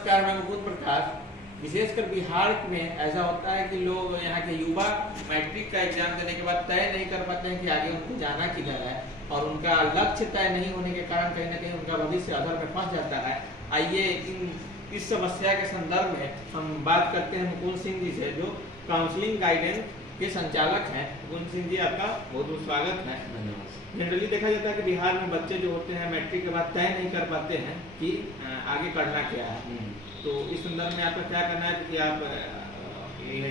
नमस्कार, मैं मुकुंद प्रकाश। विशेषकर बिहार में ऐसा होता है कि लोग यहाँ के युवा मैट्रिक का एग्जाम देने के बाद तय नहीं कर पाते हैं कि आगे उनको जाना किधर है, और उनका लक्ष्य तय नहीं होने के कारण कहीं ना कहीं उनका भविष्य अधर में फंस जाता है। आइए इस समस्या के संदर्भ में हम बात करते हैं मुकुंद सिंह जी से, जो काउंसलिंग गाइडेंस के संचालक हैं। मुकुंद सिंह जी, आपका बहुत बहुत स्वागत है। धन्यवाद। जनरली देखा जाता है कि बिहार में बच्चे जो होते हैं मैट्रिक के बाद तय नहीं कर पाते हैं कि आगे करना क्या है। तो इस संदर्भ में आपका क्या करना है, क्योंकि आप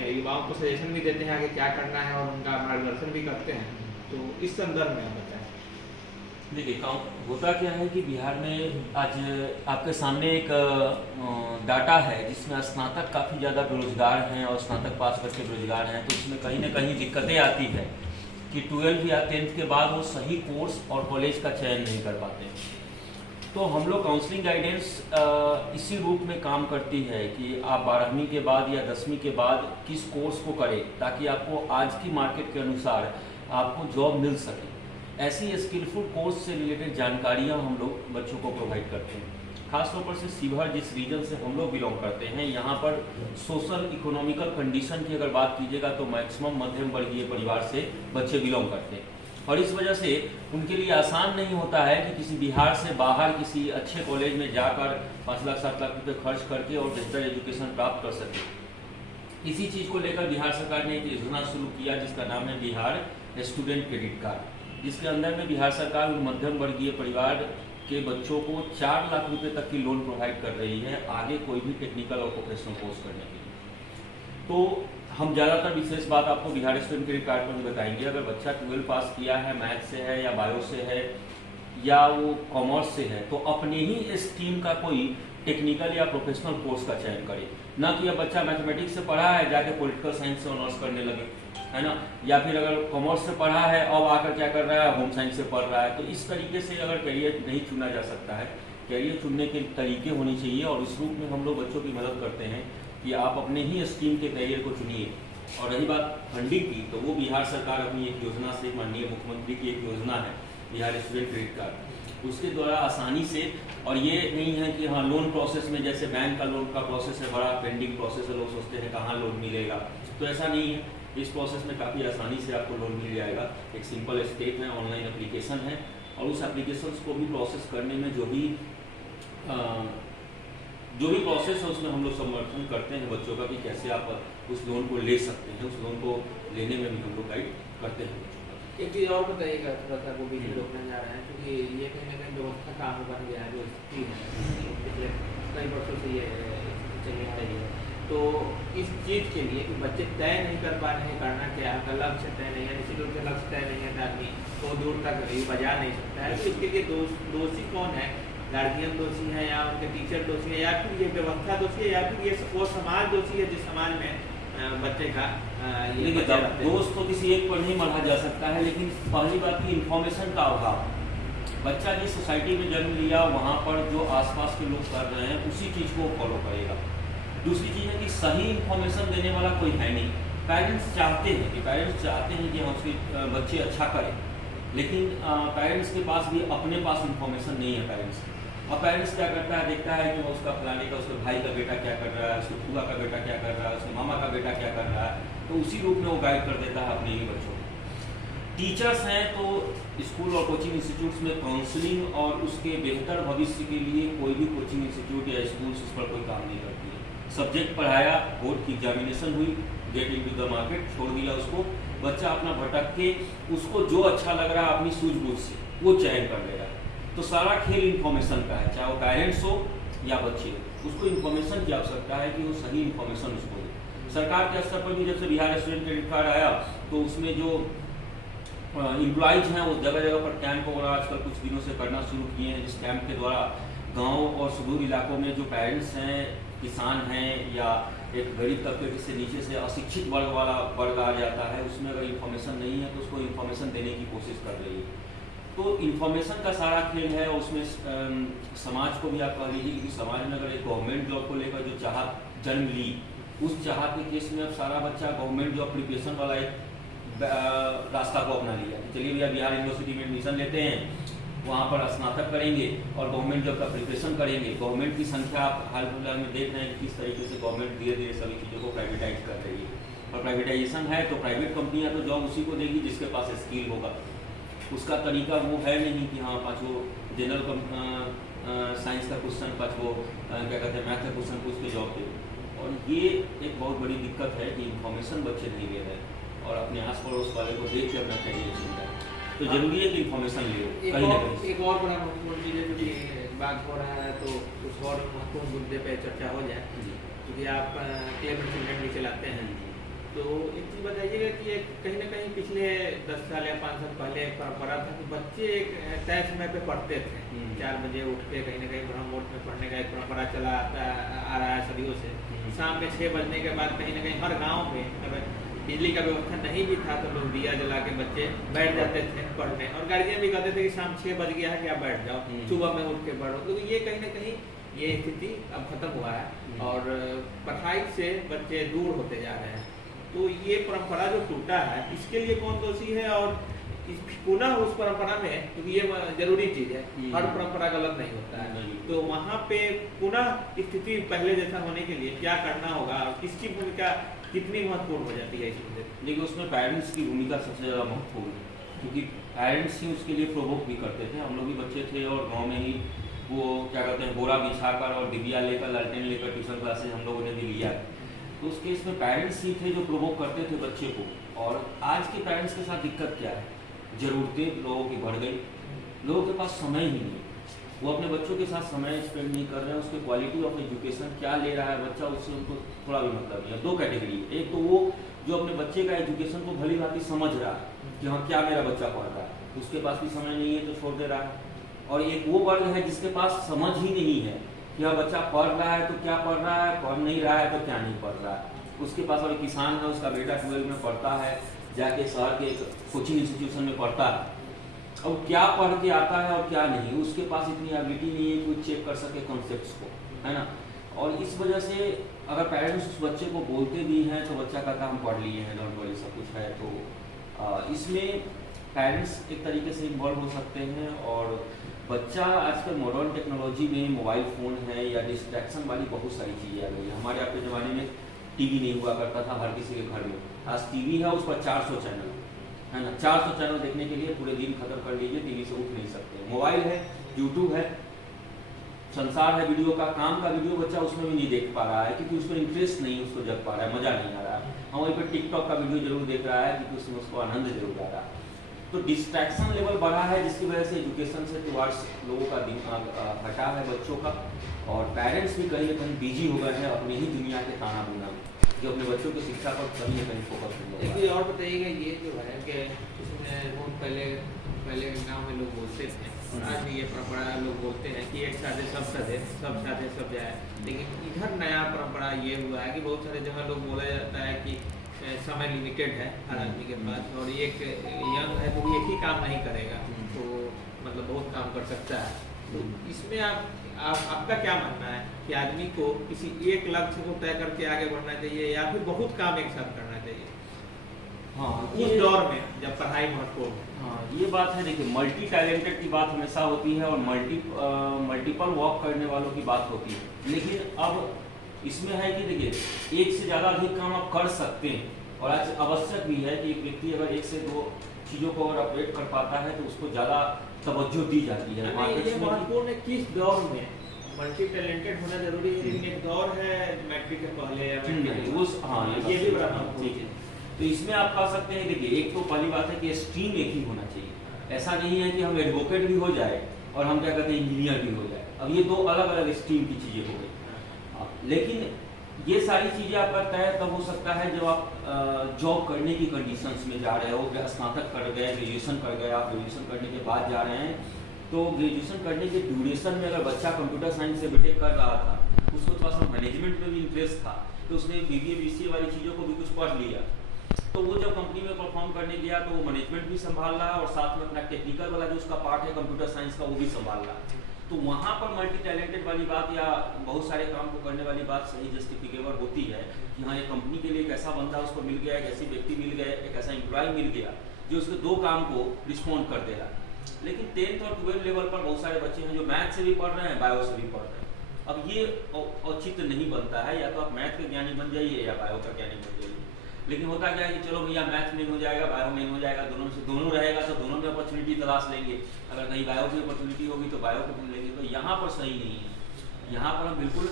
युवाओं को सजेशन भी देते हैं आगे क्या करना है और उनका मार्गदर्शन भी करते हैं, तो इस संदर्भ में आप बताएं। देखिए, होता क्या है कि बिहार में आज आपके सामने एक डाटा है जिसमें स्नातक काफ़ी ज़्यादा बेरोजगार हैं और स्नातक पास करके बेरोजगार हैं। तो इसमें कहीं ना कहीं दिक्कतें आती है कि 12 या 10th के बाद वो सही कोर्स और कॉलेज का चयन नहीं कर पाते। तो हम लोग काउंसलिंग गाइडेंस इसी रूप में काम करती है कि आप 12वीं के बाद या 10वीं के बाद किस कोर्स को करें ताकि आपको आज की मार्केट के अनुसार आपको जॉब मिल सके। ऐसी स्किलफुल कोर्स से रिलेटेड जानकारियाँ हम लोग बच्चों को प्रोवाइड करते हैं। खासतौर पर से शिवहर, जिस रीजन से हम लोग बिलोंग करते हैं, यहाँ पर सोशल इकोनॉमिकल कंडीशन की अगर बात कीजिएगा तो मैक्सिमम मध्यम वर्गीय परिवार से बच्चे बिलोंग करते हैं, और इस वजह से उनके लिए आसान नहीं होता है कि किसी बिहार से बाहर किसी अच्छे कॉलेज में जाकर 5 लाख 7 लाख रुपये खर्च करके और बेहतर एजुकेशन प्राप्त कर सके। इसी चीज़ को लेकर बिहार सरकार ने एक योजना शुरू किया जिसका नाम है बिहार स्टूडेंट क्रेडिट कार्ड, जिसके अंदर में बिहार सरकार मध्यम वर्गीय परिवार के बच्चों को 4 लाख रुपए तक की लोन प्रोवाइड कर रही है आगे कोई भी टेक्निकल और प्रोफेशनल कोर्स करने के लिए। तो हम ज़्यादातर विशेष बात आपको बिहार स्टूडेंट क्रेडिट कार्ड पर भी बताएंगे। अगर बच्चा 12 पास किया है, मैथ से है या बायो से है या वो कॉमर्स से है, तो अपने ही स्ट्रीम का कोई टेक्निकल या प्रोफेशनल कोर्स का चयन करे, ना कि अब बच्चा मैथमेटिक्स से पढ़ा है जाके पॉलिटिकल साइंस से ऑनर्स करने लगे, है ना, या फिर अगर कॉमर्स से पढ़ा है अब आकर क्या कर रहा है, होम साइंस से पढ़ रहा है। तो इस तरीके से अगर करियर नहीं चुना जा सकता है, करियर चुनने के तरीके होने चाहिए, और इस रूप में हम लोग बच्चों की मदद करते हैं कि आप अपने ही स्ट्रीम के करियर को चुनिए। और रही बात फंडिंग की, तो वो बिहार सरकार अपनी एक योजना से, माननीय मुख्यमंत्री की एक योजना है बिहार स्टूडेंट क्रेडिट कार्ड, उसके द्वारा आसानी से, और ये नहीं है कि हाँ लोन प्रोसेस में जैसे बैंक का लोन का प्रोसेस है, बड़ा पेंडिंग प्रोसेस है, लोग सोचते हैं कहाँ लोन मिलेगा, तो ऐसा नहीं है। इस प्रोसेस में काफ़ी आसानी से आपको लोन मिल जाएगा। एक सिंपल स्टेप है, ऑनलाइन एप्लीकेशन है, और उस एप्लीकेशन को भी प्रोसेस करने में जो भी प्रोसेस है उसमें हम लोग समर्थन करते हैं बच्चों का कि कैसे आप उस लोन को ले सकते हैं। उस लोन को लेने में भी हम लोग गाइड करते हैं बच्चों का। एक चीज़ और बताइएगा, थोड़ा सा वो भी रोकने जा रहे हैं, क्योंकि ये कहीं ना कहीं व्यवस्था काम बन गया है, जो स्थिति है पिछले कई वर्षों से ये चली आ रही है। तो इस चीज़ के लिए कि बच्चे तय नहीं कर पा रहे हैं करना क्या है, लक्ष्य तय नहीं है, निश्चित रूप से लक्ष्य तय नहीं है तो आदमी तो दूर तक बजा नहीं सकता है। तो इसके लिए दोषी कौन है? गार्जियन दोषी है, या उनके टीचर दोषी है, या फिर ये व्यवस्था दोषी है, या फिर ये वो समाज दोषी है जिस समाज में बच्चे का दोष तो किसी एक पर नहीं मढ़ा जा सकता है, लेकिन पहली बात की इन्फॉर्मेशन का अभाव। बच्चा जिस सोसाइटी में जन्म लिया वहाँ पर जो आसपास के लोग कर रहे हैं उसी चीज़ को फॉलो करेगा। दूसरी चीज़ है कि सही इन्फॉर्मेशन देने वाला कोई है नहीं। पेरेंट्स चाहते हैं कि हम उसके बच्चे अच्छा करें, लेकिन पेरेंट्स के पास भी अपने पास इन्फॉर्मेशन नहीं है पेरेंट्स की। अब पेरेंट्स क्या करता है, देखता है कि उसका फलाने का, उसके भाई का बेटा क्या कर रहा है, उसके फूफा का बेटा क्या कर रहा है, उसके मामा का बेटा क्या कर रहा है, तो उसी रूप में वो गाइड कर देता है अपने ही बच्चों को। टीचर्स हैं तो स्कूल और कोचिंग इंस्टीट्यूट्स में काउंसलिंग और उसके बेहतर भविष्य के लिए कोई भी कोचिंग इंस्टीट्यूट या स्कूल उस पर कोई काम नहीं करती है। सब्जेक्ट पढ़ाया, बोर्ड की एग्जामिनेशन हुई, गेट इनटू द मार्केट, छोड़ दिया उसको, बच्चा अपना भटक के उसको जो अच्छा लग रहा है अपनी सूझबूझ से वो चयन कर लेगा। तो सारा खेल इन्फॉर्मेशन का है, चाहे वो पेरेंट्स हो या बच्चे हो, उसको इन्फॉर्मेशन की आवश्यकता है कि वो सही इन्फॉर्मेशन उसको दे। सरकार के स्तर पर भी जब से बिहार स्टूडेंट क्रेडिट कार्ड आया तो उसमें जो एम्प्लॉइज हैं वो जगह जगह पर कैंप वगैरह आजकल कुछ दिनों से करना शुरू किए हैं, जिस कैंप के द्वारा गाँव और सुदूर इलाकों में जो पेरेंट्स हैं, किसान हैं, या एक गरीब तबके से नीचे से अशिक्षित वर्ग वाला वर्ग आ जाता है, उसमें अगर इन्फॉर्मेशन नहीं है तो उसको इन्फॉर्मेशन देने की कोशिश कर रही है। तो इन्फॉर्मेशन का सारा खेल है, उसमें समाज को भी आप कह लीजिए कि समाज में अगर एक गवर्नमेंट जॉब को लेकर जो चाहत जन्म ली, उस चाहत के केस में अब सारा बच्चा गवर्नमेंट जॉब प्रिपरेशन वाला एक रास्ता को अपना लिया कि चलिए भैया बिहार यूनिवर्सिटी में एडमिशन लेते हैं वहाँ पर स्नातक करेंगे और गवर्नमेंट जॉब का प्रिपरेशन करेंगे। गवर्नमेंट की संख्या आप हाल फिलहाल में देख रहे हैं कि किस तरीके से गवर्नमेंट धीरे धीरे सभी चीज़ों को प्राइवेटाइज कर रही है, और प्राइवेटाइजेशन है तो प्राइवेट कंपनियाँ तो जॉब उसी को देगी जिसके पास स्किल होगा। उसका तरीका वो है नहीं कि हाँ 5 वो जनरल साइंस का क्वेश्चन 5 वो क्या कहते हैं मैथ का क्वेश्चन पूछ के जॉब दे। और ये एक बहुत बड़ी दिक्कत है कि इंफॉर्मेशन बच्चे नहीं ले रहे और अपने आस पड़ोस वाले को देख के अपना करियर चुनता है। तो जरूरी है कि इंफॉर्मेशन ले कहीं ना कहीं। एक और बड़ा महत्वपूर्ण चीज़ है, क्योंकि बात हो रहा है तो उस और महत्वपूर्ण मुद्दे पे चर्चा हो जाए, क्योंकि आप क्लेवर चिल्ड्रन भी चलाते हैं। तो एक चीज़ बताइएगा कि एक कहीं ना कहीं पिछले 10 साल या 5 साल पहले एक परंपरा था कि बच्चे एक तय समय पे पढ़ते थे, 4 बजे उठ के कहीं ना कहीं ब्रह्म मुहूर्त में पढ़ने का एक परंपरा चला आ रहा है सदियों से। शाम में 6 बजने के बाद कहीं ना कहीं हर गाँव में अगर बिजली का व्यवस्था नहीं भी था तो लोग दिया जला के बच्चे बैठ जाते थे पढ़ने, और गार्जियन भी कहते थे कि शाम 6 बज गया है कि आप बैठ जाओ, सुबह में उठ के पढ़ो। तो ये कहीं ना कहीं ये स्थिति अब खत्म हुआ है और पढ़ाई से बच्चे दूर होते जा रहे हैं। तो ये परंपरा जो टूटा है इसके लिए कौन दोषी है, और पुनः उस परंपरा में, क्योंकि ये जरूरी चीज़ है, हर परंपरा गलत नहीं होता है, तो वहाँ पे पुनः स्थिति पहले जैसा होने के लिए क्या करना होगा, किसकी भूमिका कितनी महत्वपूर्ण हो जाती है इस मुद्दे? देखिए उसमें पेरेंट्स की भूमिका सबसे ज़्यादा महत्वपूर्ण है, क्योंकि पेरेंट्स ही उसके लिए प्रोवोक भी करते थे। हम लोग भी बच्चे थे और गांव में ही वो क्या कहते हैं बोरा बिछाकर और डिबिया लेकर लालटेन लेकर ट्यूशन क्लासेज हम लोगों ने भी लिया। तो उस केस में पेरेंट्स ही थे जो प्रोवोक करते थे बच्चे को। और आज के पेरेंट्स के साथ दिक्कत क्या है, ज़रूरतें लोगों की बढ़ गई, लोगों के पास समय ही नहीं, वो अपने बच्चों के साथ समय स्पेंड नहीं कर रहे हैं। उसके क्वालिटी ऑफ एजुकेशन क्या ले रहा है बच्चा, उससे उनको थोड़ा भी मतलब नहीं है। 2 कैटेगरी, एक तो वो जो अपने बच्चे का एजुकेशन को भली भांति समझ रहा है कि हाँ क्या मेरा बच्चा पढ़ रहा है, उसके पास भी समय नहीं है तो छोड़ दे रहा है। और एक वो वर्ग है जिसके पास समझ ही नहीं है कि हाँ बच्चा पढ़ रहा है तो क्या पढ़ रहा है, पढ़ नहीं रहा है तो क्या नहीं पढ़ रहा है। उसके पास अभी किसान है, उसका बेटा 12 में पढ़ता है, जाके शहर के कोचिंग इंस्टीट्यूशन में पढ़ता है, अब क्या पढ़ के आता है और क्या नहीं, उसके पास इतनी एबिलिटी नहीं है कि वो चेक कर सके कॉन्सेप्ट्स को, है ना। और इस वजह से अगर पेरेंट्स उस बच्चे को बोलते भी हैं तो बच्चा कहता हम पढ़ लिए हैं, डोंट वरी सब कुछ है। तो इसमें पेरेंट्स एक तरीके से इन्वॉल्व हो सकते हैं। और बच्चा आजकल मॉडर्न टेक्नोलॉजी में मोबाइल फ़ोन है या डिस्ट्रैक्शन वाली बहुत सारी चीज़ें आ गई है। हमारे आपके ज़माने में टीवी नहीं हुआ करता था हर किसी के घर में, आज टीवी है, उस पर 400 चैनल है ना। 400 चैनल देखने के लिए पूरे दिन खत्म कर लीजिए, टीवी से उठ नहीं सकते। मोबाइल है, यूट्यूब है, संसार है वीडियो का, काम का वीडियो बच्चा उसमें भी नहीं देख पा रहा है क्योंकि उसको इंटरेस्ट नहीं, उसको जग पा रहा है, मजा नहीं आ रहा है। हाँ वहीं पर टिकटॉक का वीडियो जरूर देख रहा है क्योंकि उसमें उसको आनंद जरूर आ रहा है। तो डिस्ट्रैक्शन लेवल बढ़ा है जिसकी वजह से एजुकेशन से टुवार्ड्स लोगों का दिमाग हटा है बच्चों का। और पेरेंट्स भी कहीं ना कहीं बिजी हो गए हैं अपनी ही दुनिया के ताना बुना में, जो अपने बच्चों की शिक्षा पर कहीं ना कहीं फोकस नहीं है। और बताइएगा ये जो है कि इसमें वो पहले गाँव में लोग बोलते थे, आज भी ये परंपरा लोग बोलते हैं कि एक साथे सब साथे सब जाए, लेकिन इधर नया परंपरा ये हुआ है कि बहुत सारे जगह लोग बोला जाता है कि समय लिमिटेड है हर आदमी के पास, और एक यंग है तो एक ही काम नहीं करेगा, तो मतलब बहुत काम कर सकता है। तो इसमें आपका क्या मानना है कि आदमी को किसी एक लक्ष्य को तय करके आगे बढ़ना चाहिए या फिर बहुत काम एक साथ करना चाहिए? हाँ, उस दौर में जब पढ़ाई महत्वपूर्ण है। हाँ ये बात है। देखिए मल्टी टैलेंटेड की बात हमेशा होती है और मल्टीपल वर्क करने वालों की बात होती है, लेकिन अब इसमें है कि देखिए एक से ज़्यादा अधिक काम आप कर सकते हैं और आज आवश्यक भी है कि एक व्यक्ति अगर 1 से 2 चीज़ों को अगर अपडेट कर पाता है तो उसको ज़्यादा तवज्जो दी जाती है। ये महत्वपूर्ण है किस दौर में मल्टी टैलेंटेड होना जरूरी है, लेकिन एक दौर है मैट्रिक के पहले या ये भी बड़ा महत्वपूर्ण है। तो इसमें आप कह सकते हैं देखिए एक तो पहली बात है कि स्ट्रीम एक ही होना चाहिए। ऐसा नहीं है कि हम एडवोकेट भी हो जाए और हम क्या कहते हैं इंजीनियर भी हो जाए, अब ये 2 अलग अलग स्ट्रीम की चीज़ें हो गई। लेकिन ये सारी चीज़ें आपका तय तब हो सकता है जब आप जॉब करने की कंडीशंस में जा रहे हो, स्नातक कर गए, ग्रेजुएशन कर गए, आप ग्रेजुएशन करने के बाद जा रहे हैं। तो ग्रेजुएशन करने के ड्यूरेशन में अगर बच्चा कंप्यूटर साइंस से बीटेक कर रहा था, उसको थोड़ा सा मैनेजमेंट में भी इंटरेस्ट था, तो उसने BBA BCA वाली चीज़ों को भी कुछ पढ़ लिया, तो वो जब कंपनी में परफॉर्म करने गया तो वो मैनेजमेंट भी संभाल रहा है और साथ में अपना टेक्निकल वाला जो उसका पार्ट है कंप्यूटर साइंस का वो भी संभाल रहा है। तो वहाँ पर मल्टी टैलेंटेड वाली बात या बहुत सारे काम को करने वाली बात सही जस्टिफिकेबल होती है कि हाँ एक कंपनी के लिए एक ऐसा बंदा उसको मिल गया, एक ऐसी व्यक्ति मिल गया, एक ऐसा एम्प्लॉय मिल गया जो उसके 2 काम को रिस्पॉन्ड कर दे रहा है। लेकिन 10th और 12 लेवल पर बहुत सारे बच्चे हैं जो मैथ से भी पढ़ रहे हैं, बायो से भी पढ़ रहे हैं। अब ये औचित्य नहीं बनता है, या तो आप मैथ के ज्ञानी बन जाइए या बायो का ज्ञानी बन जाइए। लेकिन होता क्या है कि चलो भैया मैथ में हो जाएगा, बायो में हो जाएगा, दोनों में से दोनों रहेगा तो दोनों में अपॉर्चुनिटी तलाश लेंगे। अगर कहीं बायो की अपॉर्चुनिटी होगी तो बायो को ढूंढ लेंगे। तो यहाँ पर सही नहीं है। यहाँ पर हम बिल्कुल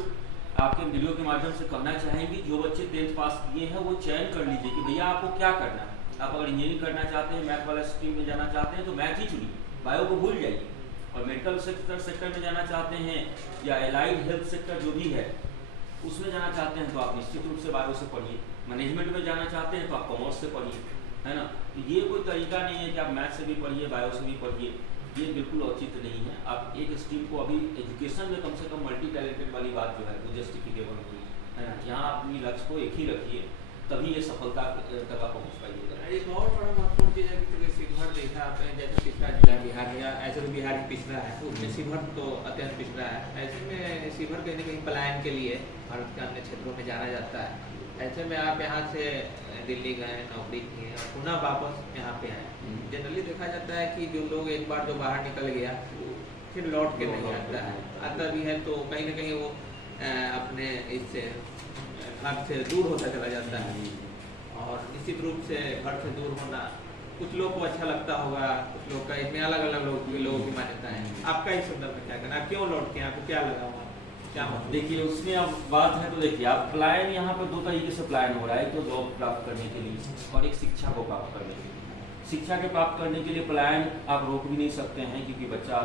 आपके वीडियो के माध्यम से कहना चाहेंगे, जो बच्चे 10th पास किए हैं वो चयन कर लीजिए कि भैया आपको क्या करना है। आप अगर इंजीनियरिंग करना चाहते हैं, मैथ वाला स्ट्रीम में जाना चाहते हैं तो मैथ ही चुनिए, बायो को भूल जाइए। और मेडिकल सेक्टर में जाना चाहते हैं या एलाइड हेल्थ सेक्टर जो भी है उसमें जाना चाहते हैं तो आप निश्चित रूप से बायो से पढ़िए। मैनेजमेंट में जाना चाहते हैं तो आप कॉमर्स से पढ़िए, है ना। तो ये कोई तरीका नहीं है कि आप मैथ से भी पढ़िए, बायो से भी पढ़िए, ये बिल्कुल औचित्य नहीं है। आप एक स्ट्रीम को अभी एजुकेशन में कम से कम मल्टी टैलेंटेड वाली बात जो है वो जस्टिफिकेबल होगी, है ना। यहाँ आप अपनी लक्ष्य को एक ही रखिए, तभी ये सफलता तक आप पहुँच पाइएगा। एक और बड़ा महत्वपूर्ण चीज़ है कि शिवहर देखा आपने, जैसे पिछड़ा जिला बिहार में, ऐसे तो बिहार पिछड़ा है, तो उसमें शिवहर तो अत्यंत पिछड़ा है। ऐसे में शिवहर कहीं न कहीं पलायन के लिए भारत के अन्य क्षेत्रों में जाना जाता है। ऐसे में आप यहाँ से दिल्ली गए, नौकरी किए और पुनः वापस यहाँ पे आए। जनरली देखा जाता है कि जो लोग एक बार जो बाहर निकल गया फिर लौट के नहीं आता है, आता भी है तो कहीं ना कहीं वो अपने इससे घर से दूर होता चला जाता है। और निश्चित रूप से घर से दूर होना कुछ लोग को अच्छा लगता होगा, कुछ लोग का इसमें अलग अलग लोगों की मान्यता है। आपका इस संदर्भ में क्या कहना, आप क्यों लौट के, आपको क्या लगा हुआ, क्या मतलब? देखिए उसमें अब बात है तो देखिए आप पलायन यहाँ पर दो तरीके से पलायन हो रहा है। एक तो जॉब प्राप्त करने के लिए और एक शिक्षा को प्राप्त करने के लिए। शिक्षा के प्राप्त करने के लिए पलायन आप रोक भी नहीं सकते हैं, क्योंकि बच्चा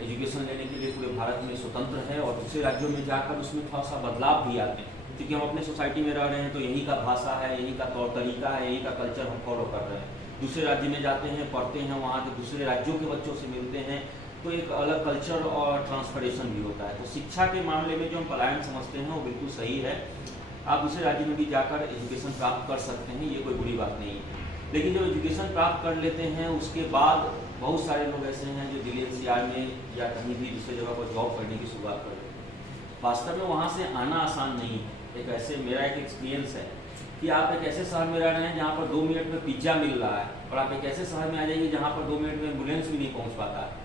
एजुकेशन लेने के लिए पूरे भारत में स्वतंत्र है और दूसरे राज्यों में जाकर उसमें थोड़ा सा बदलाव भी आते हैं, क्योंकि हम अपने सोसाइटी में रह रहे हैं तो यहीं का भाषा है, यहीं का तौर तरीका है, यहीं का कल्चर हम फॉलो कर रहे हैं। दूसरे राज्य में जाते हैं, पढ़ते हैं, वहाँ के दूसरे राज्यों के बच्चों से मिलते हैं तो एक अलग कल्चर और ट्रांसफरेशन भी होता है। तो शिक्षा के मामले में जो हम पलायन समझते हैं वो बिल्कुल सही है। आप दूसरे राज्य में भी जाकर एजुकेशन प्राप्त कर सकते हैं, ये कोई बुरी बात नहीं है। लेकिन जब एजुकेशन प्राप्त कर लेते हैं उसके बाद बहुत सारे लोग ऐसे हैं जो दिल्ली एनसीआर में या कहीं भी दूसरी जगह पर जॉब करने की शुरुआत कर देते हैं। वास्तव में वहाँ से आना आसान नहीं है। एक ऐसे मेरा एक एक्सपीरियंस है कि आप एक ऐसे शहर में रह रहे हैं जहाँ पर 2 मिनट में पिज्ज़ा मिल रहा है, और आप एक ऐसे शहर में आ जाइए जहाँ पर 2 मिनट में एम्बुलेंस भी नहीं पहुँच पाता है,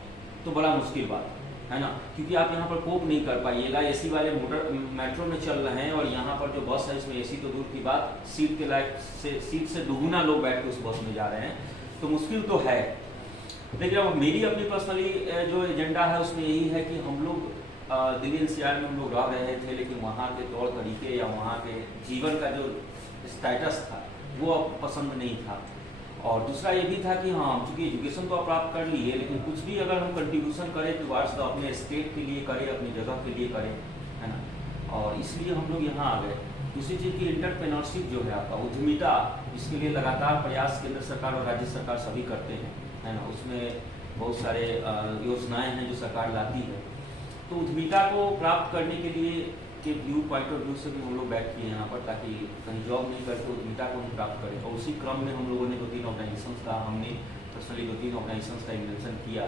तो बड़ा मुश्किल बात है ना। क्योंकि आप यहाँ पर कोप नहीं कर पाइएगा। एसी वाले मेट्रो में चल रहे हैं और यहाँ पर जो बस है इसमें एसी तो दूर की बात, सीट से दुगुना लोग बैठ के उस बस में जा रहे हैं, तो मुश्किल तो है। लेकिन अब मेरी अपनी पर्सनली जो एजेंडा है उसमें यही है कि हम लोग दिल्ली एनसीआर में हम लोग रह रहे थे, लेकिन वहाँ के तौर तरीके या वहाँ के जीवन का जो स्टेटस था वो अब पसंद नहीं था। और दूसरा ये भी था कि हाँ, चूँकि एजुकेशन तो आप प्राप्त कर लिए, लेकिन कुछ भी अगर हम कंट्रीब्यूशन करें तो वार्ड्स तो अपने स्टेट के लिए करें, अपनी जगह के लिए करें, है ना। और इसलिए हम लोग यहाँ आ गए। दूसरी चीज़ की एंटरप्रेन्योरशिप जो है आपका उद्यमिता, इसके लिए लगातार प्रयास केंद्र सरकार और राज्य सरकार सभी करते हैं, है ना। उसमें बहुत सारे योजनाएँ हैं जो सरकार लाती है। तो उद्यमिता को प्राप्त करने के लिए के व्यू पॉइंट ऑफ व्यू से भी हम लोग बैठे हैं यहाँ पर, ताकि कहीं जॉब नहीं करके उद्यमिता को हम प्राप्त करें। और उसी क्रम में हम लोगों ने 2-3 ऑर्गेनाइजेशन का, हमने पर्सनली 2-3 ऑर्गेनाइजेशन का इन्वेंशन किया,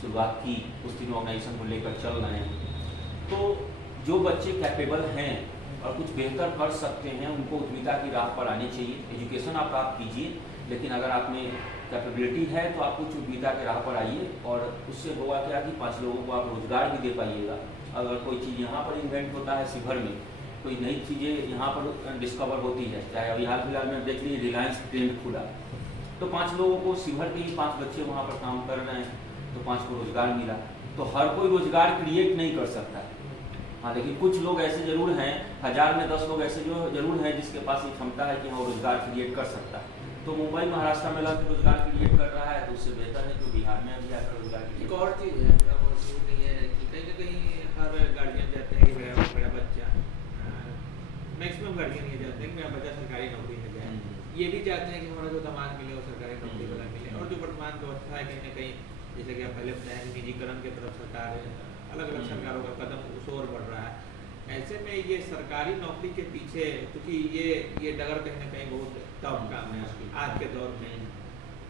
शुरुआत की, उस 3 ऑर्गेनाइजेशन को लेकर चल रहे हैं। तो जो बच्चे कैपेबल हैं और कुछ बेहतर कर सकते हैं उनको उद्यमिता की राह पर आनी चाहिए। एजुकेशन आप प्राप्त कीजिए, लेकिन अगर आप में कैपेबिलिटी है तो आप कुछ उद्यमिता के राह पर आइए, और उससे होगा क्या कि 5 लोगों को आप रोजगार भी दे पाइएगा। अगर कोई चीज़ यहाँ पर इन्वेंट होता है शिवहर में, कोई नई चीज़ें यहाँ पर डिस्कवर होती है, चाहे अभी हाल फिलहाल में देख लीजिए रिलायंस ट्रेंड खुला, तो 5 लोगों को, शिवहर के ही 5 बच्चे वहाँ पर काम कर रहे हैं तो 5 को रोजगार मिला। तो हर कोई रोजगार क्रिएट नहीं कर सकता है, हाँ, लेकिन कुछ लोग ऐसे जरूर हैं, 1000 में 10 लोग ऐसे जो जरूर हैं जिसके पास ये क्षमता है कि हाँ रोजगार क्रिएट कर सकता है। तो मुंबई महाराष्ट्र में लग रोजगार क्रिएट कर रहा है, तो उससे बेहतर है कि बिहार में अभी आकर रोजगार क्रिएट। एक और चीज़ है, थोड़ा बहुत नहीं है कि कहीं ना कहीं हर गार्जियन चाहते हैं कि मेरा बच्चा, मैक्सिमम गार्जियन ये चाहते हैं कि मेरा बच्चा सरकारी नौकरी में जाए। ये भी चाहते हैं कि हमारा जो दामाद मिले वो सरकारी नौकरी वाला मिले। और जो वर्तमान व्यवस्था है कहीं ना कहीं, जैसे कि आप पहले बताया कि निजीकरण की तरफ सरकार, अलग अलग सरकारों का कदम उस ओर बढ़ रहा है। ऐसे में ये सरकारी नौकरी के पीछे, क्योंकि ये डगर कहीं ना कहीं बहुत टफ काम है आज के दौर में,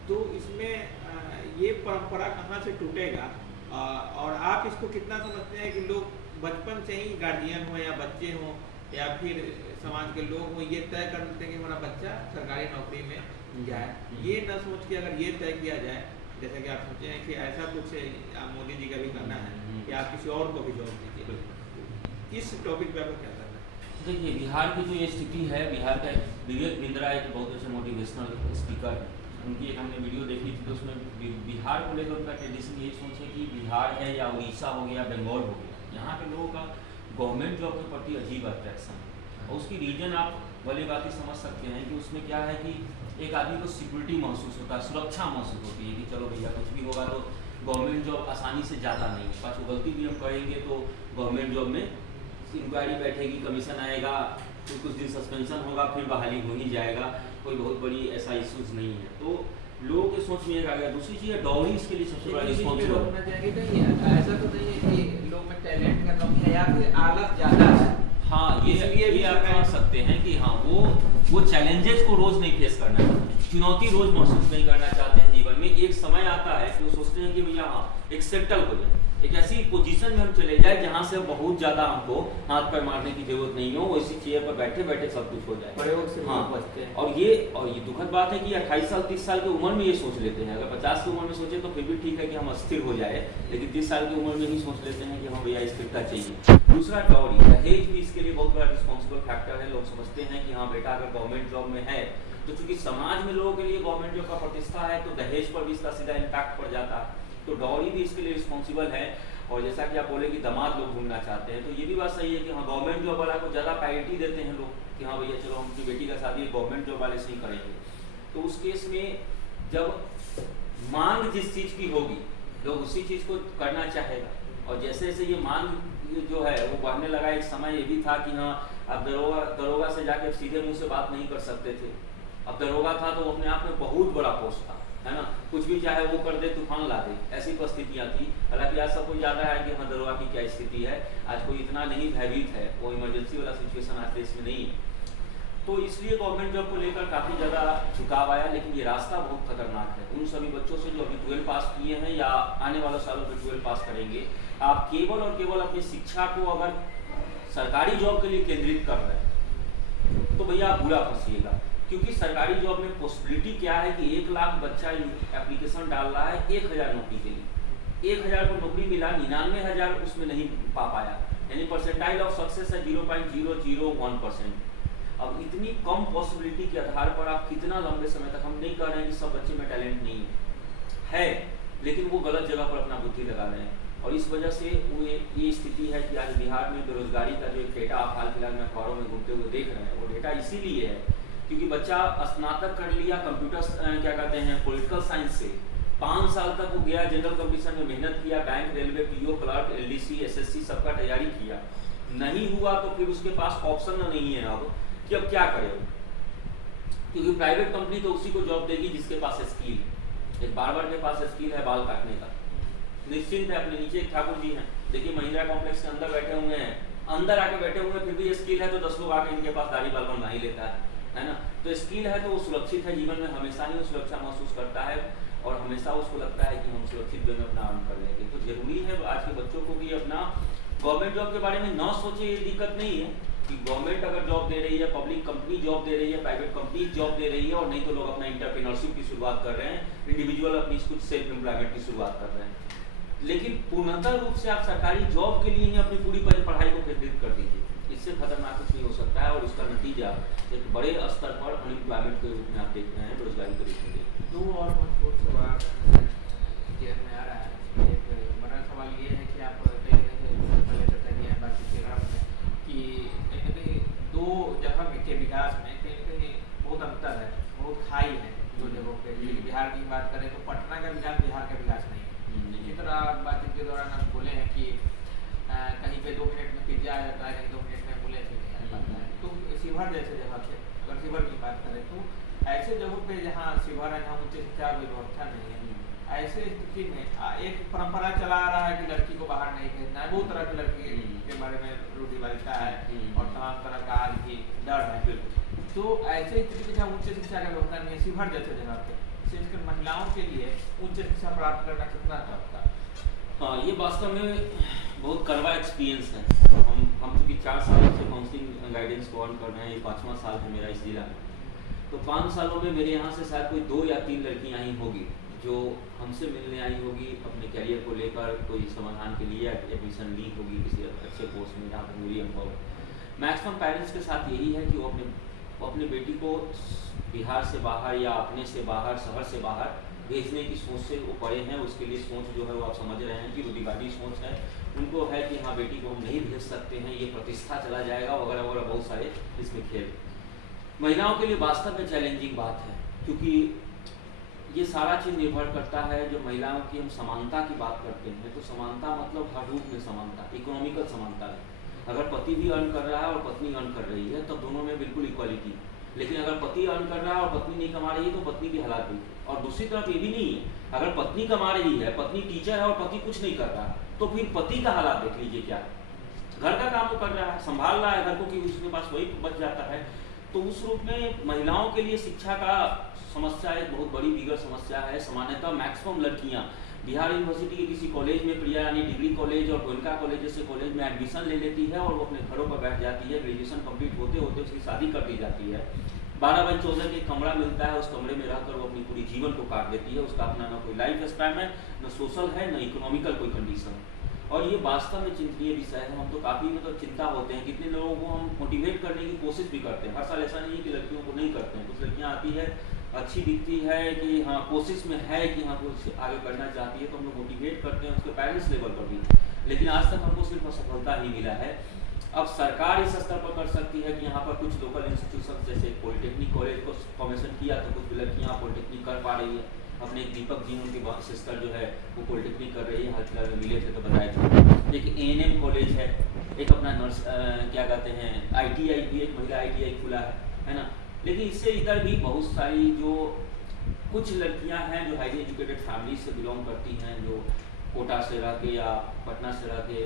तो इसमें ये परंपरा कहाँ से टूटेगा? और आप इसको कितना समझते हैं कि लोग बचपन से ही, गार्जियन हो या बच्चे हों या फिर समाज के लोग हों, ये तय कर देते हैं कि हमारा बच्चा सरकारी नौकरी में जाए। ये न सोच के अगर ये तय किया जाए जैसे कि आप सोचे हैं कि ऐसा कुछ मोदी जी का भी करना है कि आप किसी और को भी जॉब दीजिए, इस टॉपिक पे आपको क्या करना है? देखिए, बिहार की जो ये स्थिति है, बिहार का विवेक बिंद्रा एक बहुत अच्छे मोटिवेशनल स्पीकर है, उनकी एक हमने वीडियो देखी थी, तो उसमें बिहार को लेकर उनका ट्रेडिशन यही सोच है कि बिहार है या उड़ीसा हो गया, बंगाल हो गया, यहाँ के लोगों का गवर्नमेंट जॉब के प्रति अजीब अट्रैक्शन है। और उसकी रीजन आप भली बात समझ सकते हैं कि उसमें क्या है कि एक आदमी को सिक्योरिटी महसूस होता है, सुरक्षा महसूस होती है कि चलो भैया कुछ भी होगा तो गवर्नमेंट जॉब आसानी से जाता नहीं है, पास गलती भी हम करेंगे तो गवर्नमेंट जॉब में इंक्वायरी बैठेगी, कमीशन आएगा, फिर कुछ दिन सस्पेंशन होगा, फिर बहाली हो ही जाएगा, कोई बहुत बड़ी ऐसा इश्यूज नहीं है। तो लोगों के सोच में एक आ गया। दूसरी चीज़ है डॉरी, इसके लिए सबसे बड़ा रिस्पॉन्सिबल। ऐसा तो नहीं है कि लोग में टैलेंट का कमी है या फिर आलस ज़्यादा है। हाँ, ये आप समझ सकते हैं कि हाँ वो चैलेंजेस को रोज नहीं फेस करना चाहते, चुनौती रोज महसूस नहीं करना चाहते हैं जीवन में। एक समय आता है कि वो सोचते हैं कि भैया हाँ एक सेटल हो जाए, एक ऐसी पोजीशन में हम चले जाए जहाँ से बहुत ज्यादा हमको हाथ पैर मारने की जरूरत नहीं हो, इसी चेयर पर बैठे बैठे सब कुछ हो जाए। प्रयोग से हाँ बचते हैं। और ये दुखद बात है कि 28 साल 30 साल की उम्र में ये सोच लेते हैं। अगर 50 की उम्र में सोचे तो फिर भी ठीक है कि हम अस्थिर हो जाए, लेकिन 30 साल की उम्र में ही सोच लेते हैं कि हाँ भैया स्थिरता चाहिए। दूसरा डॉरी, दहेज भी इसके लिए बहुत बड़ा रिस्पॉन्सिबल फैक्टर है। लोग समझते हैं कि हाँ बेटा अगर गवर्नमेंट जॉब में है तो चूंकि समाज में लोगों के लिए गवर्नमेंट जॉब का प्रतिष्ठा है तो दहेज पर भी इसका सीधा इम्पैक्ट पड़ जाता है, तो डॉरी भी इसके लिए रिस्पॉन्सिबल है। और जैसा कि आप बोले कि दामाद लोग ढूंढना चाहते हैं, तो ये भी बात सही है कि हाँ गवर्नमेंट जॉब वाला को ज़्यादा प्रायोरिटी देते हैं लोग कि हाँ भैया चलो उनकी बेटी का शादी गवर्नमेंट जॉब वाले से ही करेंगे। तो उस केस में जब मांग जिस चीज़ की होगी लोग उसी चीज़ को करना चाहेगा, और जैसे जैसे ये मांग जो है वो बढ़ने लगा। एक समय ये भी था कि हाँ अब दरोगा से जाके सीधे मुंह से बात नहीं कर सकते थे। अब दरोगा था तो वो अपने आप में बहुत बड़ा पोस्ट था, है ना, कुछ भी चाहे वो कर दे, तूफान ला दे, ऐसी परिस्थितियाँ थी। हालांकि आज सबको ज़्यादा है कि हाँ दरोगा की क्या स्थिति है, आज कोई इतना नहीं भयभीत है, वो इमरजेंसी वाला सिचुएशन आज देश में नहीं है। तो इसलिए गवर्नमेंट जॉब को लेकर काफ़ी ज़्यादा झुकाव आया, लेकिन ये रास्ता बहुत खतरनाक है। उन सभी बच्चों से जो अभी 12 पास किए हैं या आने वाले सालों में 12 पास करेंगे, आप केवल और केवल अपनी शिक्षा को अगर सरकारी जॉब के लिए केंद्रित कर रहे हैं तो भैया आप बुरा फंसिएगा। क्योंकि सरकारी जॉब में पॉसिबिलिटी क्या है कि 1 लाख बच्चा एप्लीकेशन डाल रहा है 1000 नौकरी के लिए, 1000 को नौकरी मिला, 99,000 उसमें नहीं पा पाया, यानी परसेंटाइल ऑफ सक्सेस है 0.001%। अब इतनी कम पॉसिबिलिटी के आधार पर आप कितना लंबे समय तक, हम नहीं कह रहे हैं कि सब बच्चे में टैलेंट नहीं है, लेकिन वो गलत जगह पर अपना बुद्धि लगा रहे हैं। और इस वजह से वो ये स्थिति है कि आज बिहार में बेरोजगारी का जो एक डेटा आप हाल फिलहाल में अखबारों में घूमते हुए देख रहे हैं, वो डेटा इसीलिए है क्योंकि बच्चा स्नातक कर लिया कंप्यूटर क्या कहते हैं पॉलिटिकल साइंस से, 5 साल तक वो गया, जनरल कंपटीशन में मेहनत किया, bank, railway, PO, clerk, LDC, SSC सबका तैयारी किया, नहीं हुआ तो फिर उसके पास ऑप्शन नहीं है अब कि अब क्या करे, क्योंकि प्राइवेट कंपनी तो उसी को जॉब देगी जिसके पास स्किल है। एक बार्बर के पास स्किल है बाल काटने का, निश्चिंत है, अपने नीचे एक ठाकुर जी हैं, देखिए महिंद्रा कॉम्प्लेक्स के अंदर बैठे हुए हैं, अंदर आके बैठे हुए हैं, फिर भी स्किल है तो 10 लोग आके इनके पास दाढ़ी बाल बनवा ही लेता है ना। तो स्किल है तो वो सुरक्षित है, जीवन में हमेशा ही वो सुरक्षा महसूस करता है और हमेशा उसको लगता है कि हम सुरक्षित वे में अपना अर्न कर लेंगे। तो जरूरी है आज के बच्चों को भी अपना गवर्नमेंट जॉब के बारे में न सोचे, ये दिक्कत नहीं है कि गवर्नमेंट अगर जॉब दे रही है, पब्लिक कंपनी जॉब दे रही है, प्राइवेट कंपनी जॉब दे रही है, और नहीं तो लोग अपना एंटरप्रेन्योरशिप की शुरुआत कर रहे हैं, इंडिविजुअल अपनी कुछ सेल्फ एम्प्लॉयमेंट की शुरुआत कर रहे हैं। लेकिन पूर्णतः रूप से आप सरकारी जॉब के लिए ही अपनी पूरी पढ़ाई को केंद्रित कर दीजिए, इससे खतरनाक कुछ नहीं हो सकता है। और उसका नतीजा एक बड़े स्तर पर अनएम्प्लॉयमेंट के रूप में आप देख रहे हैं, बेरोजगारी के रूप में। दो और महत्वपूर्ण सवाल जेल में आ रहा है। एक बड़ा सवाल ये है कि आप कहीं पहले चर्चा किया है बातचीत के क्रम में कि कहीं ना कहीं दो जगह के विकास में कहीं ना कहीं बहुत अंतर है, बहुत खाई है दो जगहों पे। बिहार की बात करें तो पटना का विकास बिहार का विकास नहीं है। इसी तरह बातचीत के दौरान हम बोले हैं कि कहीं पे 2 मिनट में पिज्जा आ जाता है, कहीं 2 मिनट में एम्बुलेंस भी नहीं आ पाता है। तो शिवहर जैसे जगह पे अगर शिवहर की बात करें तो ऐसे जगहों पे जहाँ शिवहर है, जहाँ उच्च शिक्षा की व्यवस्था नहीं है, ऐसे स्थिति में एक परंपरा चला आ रहा है कि लड़की को बाहर नहीं भेजना है। बहुत तरह की लड़की के बारे में रूढ़िवादिता है और तमाम तरह का आज भी डर है। तो ऐसे स्थिति में जहाँ उच्च शिक्षा का व्यवस्था नहीं है, शिवहर जैसे जगह पे विशेषकर महिलाओं के लिए उच्च शिक्षा प्राप्त करना कितना टफ था? हाँ, ये वास्तव में बहुत कड़वा एक्सपीरियंस है। हम चूँकि 4 सालों से काउंसलिंग गाइडेंस को ऑन कर रहे हैं, ये 5वां साल है मेरा इस जिला में। तो 5 सालों में मेरे यहाँ से शायद कोई 2 या 3 लड़कियाँ ही होगी जो हमसे मिलने आई होगी अपने कैरियर को लेकर कोई समाधान के लिए एडमिशन ली होगी किसी अच्छे कोर्स में जहाँ पर मेरी अनुभव है। मैक्सिमम पेरेंट्स के साथ यही है कि वो अपने बेटी को बिहार से बाहर या अपने से बाहर शहर से बाहर भेजने की सोच से वो पड़े हैं। उसके लिए सोच जो है वो आप समझ रहे हैं कि रूढ़िवादी सोच है। उनको है कि हाँ बेटी को हम नहीं भेज सकते हैं, ये प्रतिष्ठा चला जाएगा वगैरह वगैरह, बहुत सारे इसमें खेल। महिलाओं के लिए वास्तव में चैलेंजिंग बात है, क्योंकि ये सारा चीज़ निर्भर करता है। जब महिलाओं की हम समानता की बात करते हैं तो समानता मतलब हर रूप में समानता, इकोनॉमिकल समानता है। अगर पति भी अर्न कर रहा है और पत्नी अर्न कर रही है तब दोनों में बिल्कुल इक्वालिटी है। लेकिन अगर पति अर्न कर रहा है और पत्नी नहीं कमा रही है तो पत्नी की हालात भी। और दूसरी तरफ ये भी नहीं है, अगर पत्नी कमा रही है, पत्नी टीचर है और पति कुछ नहीं कर रहा है तो फिर पति का हालात देख लीजिए क्या है। घर का काम वो कर रहा है, संभाल रहा है घर को, कि उसके पास वही बच जाता है। तो उस रूप में महिलाओं के लिए शिक्षा का समस्या एक बहुत बड़ी बिगड़ समस्या है। सामान्यतः मैक्सिमम लड़कियां बिहार यूनिवर्सिटी के किसी कॉलेज में, प्रिया रानी डिग्री कॉलेज और गोयनका कॉलेज जैसे कॉलेज में एडमिशन ले लेती है और वो अपने घरों पर बैठ जाती है। ग्रेजुएशन कंप्लीट होते होते उसकी शादी कर दी जाती है। 12x14 के कमरा मिलता है, उस कमरे में रहकर वो अपनी पूरी जीवन को काट देती है। उसका अपना न कोई लाइफ स्पैन है, न सोशल है, न इकोनॉमिकल कोई कंडीशन। और ये वास्तव में चिंतनीय विषय है। हम तो काफ़ी मतलब चिंता होते हैं। कितने लोगों को हम मोटिवेट करने की कोशिश भी करते हैं। हर साल ऐसा नहीं है कि लड़कियों को नहीं करते हैं। कुछ लड़कियां आती है, अच्छी दिखती है कि हाँ कोशिश में है कि हाँ कुछ आगे बढ़ना चाहती है, तो हम लोग मोटिवेट करते हैं उसके पेरेंट्स लेवल पर भी। लेकिन आज तक हमको सिर्फ असफलता ही मिला है। अब सरकार इस स्तर पर कर सकती है कि यहाँ पर कुछ लोकल इंस्टीट्यूशन जैसे पॉलिटेक्निक कॉलेज को फॉर्मेशन किया तो कुछ लड़कियाँ पॉलिटेक्निक कर पा रही है। अपने दीपक जी उनकी सिस्टर जो है वो पॉलिटेक्निक कर रही है, हाल फिलहाल में मिले थे तो बताए थे। एक ANM कॉलेज है, एक अपना नर्स क्या कहते हैं ITI भी, एक महिला ITI खुला है ना। लेकिन इससे इधर भी बहुत सारी जो कुछ लड़कियां हैं जो हाईली एजुकेटेड फैमिली से बिलोंग करती हैं, जो कोटा से रह के या पटना से रह के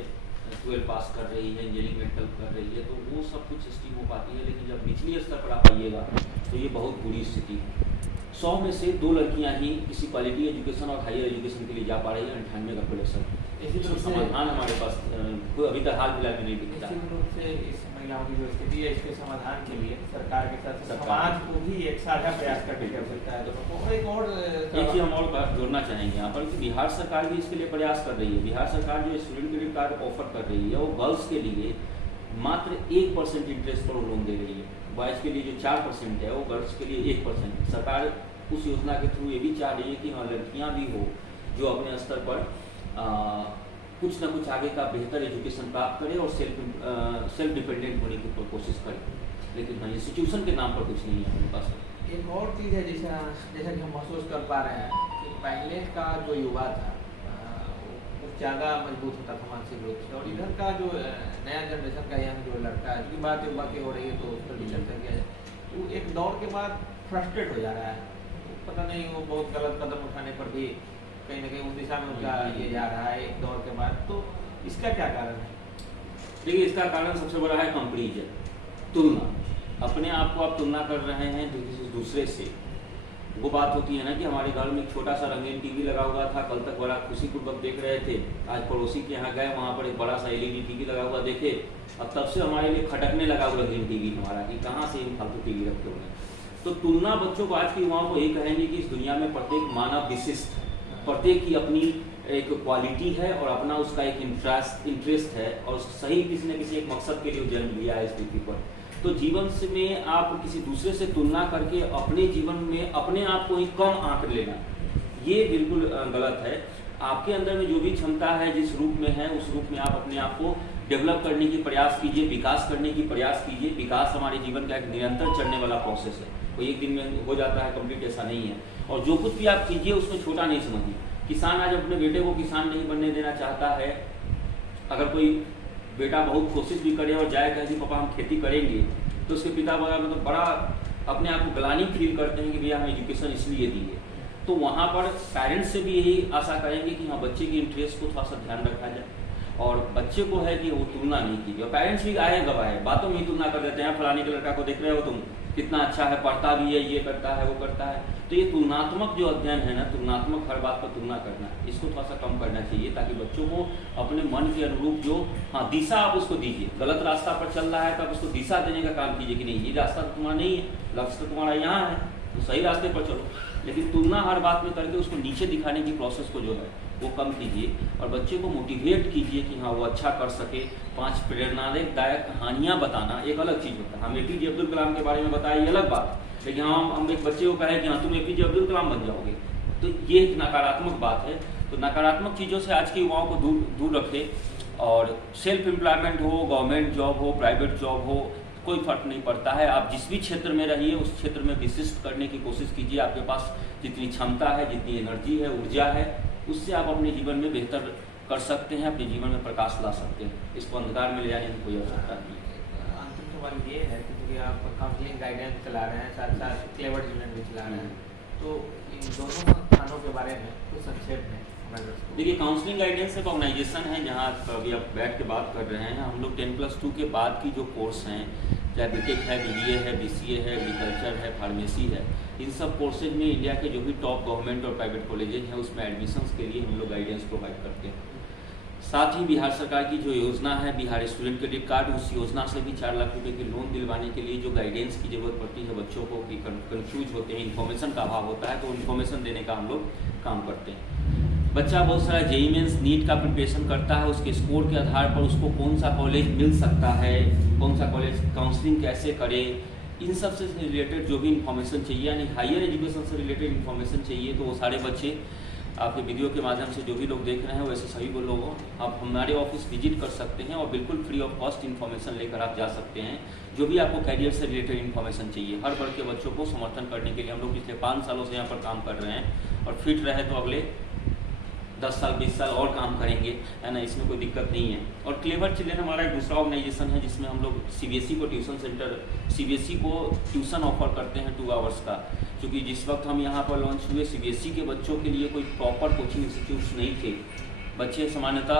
12 पास कर रही है, इंजीनियरिंग मेडिकल कर रही है, तो वो सब कुछ स्टीम हो पाती है। लेकिन जब निचली स्तर पर आप आइएगा तो ये बहुत बुरी स्थिति है। 100 में से 2 लड़कियां ही किसी क्वालिटी एजुकेशन और हायर एजुकेशन के लिए जा पा रही है। 98 का प्रोडक्शन। इसी तरह समाधान हमारे पास अभी तक हाल फिलहाल में नहीं दिखता। निश्चित रूप से इस महिलाओं की जो स्थिति है इसके समाधान के लिए सरकार के साथ समाज को भी एक साझा प्रयास करने की आवश्यकता है। तो एक चीज़ हम और बात जोड़ना चाहेंगे यहाँ पर कि बिहार सरकार भी इसके लिए प्रयास कर रही है। बिहार सरकार जो स्टूडेंट क्रेडिट कार्ड ऑफर कर रही है वो गर्ल्स के लिए मात्र 1% इंटरेस्ट पर लोन दे रही है। बॉयज़ के लिए जो 4% है वो गर्ल्स के लिए 1%। सरकार उस योजना के थ्रू ये भी चाह रही है कि हाँ लड़कियाँ भी हो जो अपने स्तर पर कुछ ना कुछ आगे का बेहतर एजुकेशन प्राप्त करें और सेल्फ डिपेंडेंट होने की कोशिश करें। लेकिन हाँ इंस्टीट्यूशन के नाम पर कुछ नहीं है हमारे पास। एक और चीज़ है जैसा कि हम महसूस कर पा रहे हैं कि पहले का जो युवा था वो ज़्यादा मजबूत होता था मानसिक रूप से, और इधर का जो नया जनरेशन का यहाँ जो लड़का है, जो बात युवा की हो रही है तो उस पर भी चर्चा किया जाए, तो एक दौर के बाद फ्रस्ट्रेट हो जा रहा है। पता नहीं वो बहुत गलत कदम उठाने पर भी कहीं ना कहीं उस दिशा में उनका ये जा रहा है एक दौर के बाद। तो इसका क्या कारण है? देखिए इसका कारण सबसे बड़ा है कंपैरिजन, तुलना। अपने आप को आप तुलना कर रहे हैं किसी दूसरे से। वो बात होती है ना कि हमारे घर में एक छोटा सा रंगीन टीवी लगा हुआ था, कल तक बड़ा खुशीपूर्वक देख रहे थे। आज पड़ोसी के यहाँ गए, वहाँ पर एक बड़ा सा LED टीवी लगा हुआ देखे, अब तब से हमारे लिए खटकने लगा हुआ रंगीन टीवी हमारा कि कहाँ से हम फालतू टीवी रखे हुए हैं। तो तुलना बच्चों को, आज की युवाओं को यही कहेंगे कि इस दुनिया में प्रत्येक मानव विशिष्ट, प्रत्येक की अपनी एक क्वालिटी है और अपना उसका एक इंटरेस्ट है और सही किसी न किसी एक मकसद के लिए जन्म लिया है इस पृथ्वी पर। तो जीवन में आप किसी दूसरे से तुलना करके अपने जीवन में अपने आप को ही कम आंक लेना, ये बिल्कुल गलत है। आपके अंदर में जो भी क्षमता है, जिस रूप में है, उस रूप में आप अपने आप को डेवलप करने की प्रयास कीजिए, विकास करने की प्रयास कीजिए। विकास हमारे जीवन का एक निरंतर चलने वाला प्रोसेस है, वो एक दिन में हो जाता है कंप्लीट, ऐसा नहीं है। और जो कुछ भी आप कीजिए उसमें छोटा नहीं समझिए। किसान आज अपने बेटे को किसान नहीं बनने देना चाहता है। अगर कोई बेटा बहुत कोशिश भी करे और जाए कहे कि पापा हम खेती करेंगे, तो उसके पिता मतलब बड़ा अपने आप को ग्लानि फील करते हैं कि भैया हम एजुकेशन इसलिए दिए। तो वहाँ पर पेरेंट्स से भी यही आशा करेंगे कि हाँ बच्चे के इंटरेस्ट को थोड़ा सा ध्यान रखा जाए। और बच्चे को है कि वो तुलना नहीं कीजिए। और पेरेंट्स भी आए गवाए बातों में ही तुलना कर देते हैं, फलाने के लड़का को देख रहे हो तुम, कितना अच्छा है, पढ़ता भी है, ये करता है, वो करता है। तो ये तुलनात्मक जो अध्ययन है ना, तुलनात्मक हर बात पर तुलना करना, इसको थोड़ा सा कम करना चाहिए, ताकि बच्चों को अपने मन के अनुरूप जो दिशा आप उसको दीजिए। गलत रास्ता पर चल रहा है तो आप उसको दिशा देने का काम कीजिए कि नहीं, ये रास्ता तो तुम्हारा नहीं है, लक्ष्य तो तुम्हारा यहाँ है, तो सही रास्ते पर चलो। लेकिन तुलना हर बात में करके उसको नीचे दिखाने की प्रोसेस को जो है वो कम कीजिए, और बच्चे को मोटिवेट कीजिए कि हाँ वो अच्छा कर सके। 5 प्रेरणादायक कहानियाँ बताना एक अलग चीज़ होता है। हम APJ अब्दुल कलाम के बारे में बताएं, ये अलग बात है, लेकिन हम एक बच्चे को कहें कि हाँ तुम APJ अब्दुल कलाम बन जाओगे, तो ये एक नकारात्मक बात है। तो नकारात्मक चीज़ों से आज के युवाओं को दूर रखें, और सेल्फ एम्प्लॉयमेंट हो, गवर्नमेंट जॉब हो, प्राइवेट जॉब हो, कोई फर्क नहीं पड़ता है। आप जिस भी क्षेत्र में रहिए उस क्षेत्र में विशिष्ट करने की कोशिश कीजिए। आपके पास जितनी क्षमता है, जितनी एनर्जी है, ऊर्जा है, उससे आप अपने जीवन में बेहतर कर सकते हैं, अपने जीवन में प्रकाश ला सकते हैं। इसको अंधकार में ले जाने की कोई आवश्यकता नहीं है। अंतिम सवाल ये है कि आप काउंसलिंग गाइडेंस चला रहे हैं, साथ साथ क्लेवर चिल्ड्रन भी चला रहे हैं, तो इन दोनों स्थानों के बारे में कुछ संक्षेप में हमारे दोस्तों। देखिए, काउंसलिंग गाइडेंस एक ऑर्गेनाइजेशन है जहाँ अभी आप बैठ के बात कर रहे हैं। हम लोग 10+2 के बाद की जो कोर्स हैं, चाहे BTech है, BBA है, BCA है, एग्रीकल्चर है, फार्मेसी है, इन सब कोर्सेज में इंडिया के जो भी टॉप गवर्नमेंट और प्राइवेट कॉलेजेज हैं उसमें एडमिशन्स के लिए हम लोग गाइडेंस प्रोवाइड करते हैं। साथ ही बिहार सरकार की जो योजना है बिहार स्टूडेंट क्रेडिट कार्ड, उस योजना से भी 4 लाख रुपए की लोन दिलवाने के लिए जो गाइडेंस की जरूरत पड़ती है बच्चों को, कि कन्फ्यूज होते हैं, इन्फॉर्मेशन का अभाव होता है, तो इन्फॉर्मेशन देने का हम लोग काम करते हैं। बच्चा बहुत सारा JEE मेंस नीट का प्रिपरेशन करता है, उसके स्कोर के आधार पर उसको कौन सा कॉलेज मिल सकता है, कौन सा कॉलेज काउंसलिंग कैसे करे, इन सब से रिलेटेड जो भी इन्फॉर्मेशन चाहिए, यानी हायर एजुकेशन से रिलेटेड इन्फॉर्मेशन चाहिए, तो वो सारे बच्चे आपके वीडियो के माध्यम से जो भी लोग देख रहे हैं वैसे सभी वो लोगों आप हमारे ऑफिस विजिट कर सकते हैं, और बिल्कुल फ्री ऑफ कॉस्ट इन्फॉर्मेशन लेकर आप जा सकते हैं। जो भी आपको कैरियर से रिलेटेड इन्फॉर्मेशन चाहिए, हर वर्ग के बच्चों को समर्थन करने के लिए हम लोग पिछले 5 सालों से यहाँ पर काम कर रहे हैं, और फिट रहे तो अगले 10 साल 20 साल और काम करेंगे, है ना, इसमें कोई दिक्कत नहीं है। और क्लेवर चिल्ड्रन हमारा एक दूसरा ऑर्गेनाइजेशन है जिसमें हम लोग CBSE को ट्यूशन सेंटर, CBSE को ट्यूशन ऑफर करते हैं 2 आवर्स का, क्योंकि जिस वक्त हम यहाँ पर लॉन्च हुए CBSE के बच्चों के लिए कोई प्रॉपर कोचिंग इंस्टीट्यूट्स नहीं थे। बच्चे सामान्यतः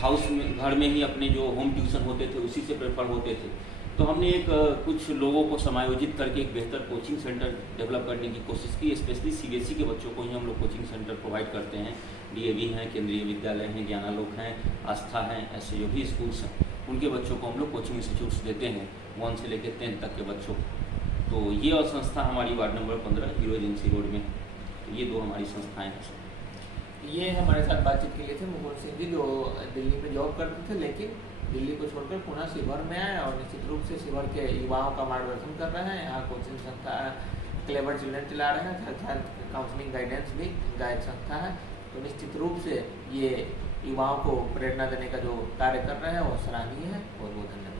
हाउस में, घर में ही अपने जो होम ट्यूशन होते थे उसी से प्रेफर होते थे। तो हमने कुछ लोगों को समायोजित करके एक बेहतर कोचिंग सेंटर डेवलप करने की कोशिश की। स्पेशली CBSE के बच्चों को ही हम लोग कोचिंग सेंटर प्रोवाइड करते हैं। DAV हैं, केंद्रीय विद्यालय हैं, ज्ञानालोक हैं, आस्था हैं, ऐसे जो भी स्कूल्स हैं उनके बच्चों को हम लोग कोचिंग इंस्टीट्यूट्स देते हैं 1 से लेकर 10 तक के बच्चों को। तो ये और संस्था हमारी ward number 15 hero agency road में, तो ये 2 हमारी संस्थाएँ हैं। ये हमारे साथ बातचीत के लिए थे मुकुंद सिंह जी, जो दिल्ली में जॉब करते थे, लेकिन दिल्ली को छोड़कर पुनः शिवहर में आए, और निश्चित रूप से शिवहर के युवाओं का मार्गदर्शन कर रहे हैं। यहाँ कोचिंग संस्था क्लेवर चिल्ड्रन चला रहे हैं, साथ साथ काउंसलिंग गाइडेंस भी गाइड संस्था है। तो निश्चित रूप से ये युवाओं को प्रेरणा देने का जो कार्य कर रहे हैं वो सराहनीय है। बहुत बहुत धन्यवाद।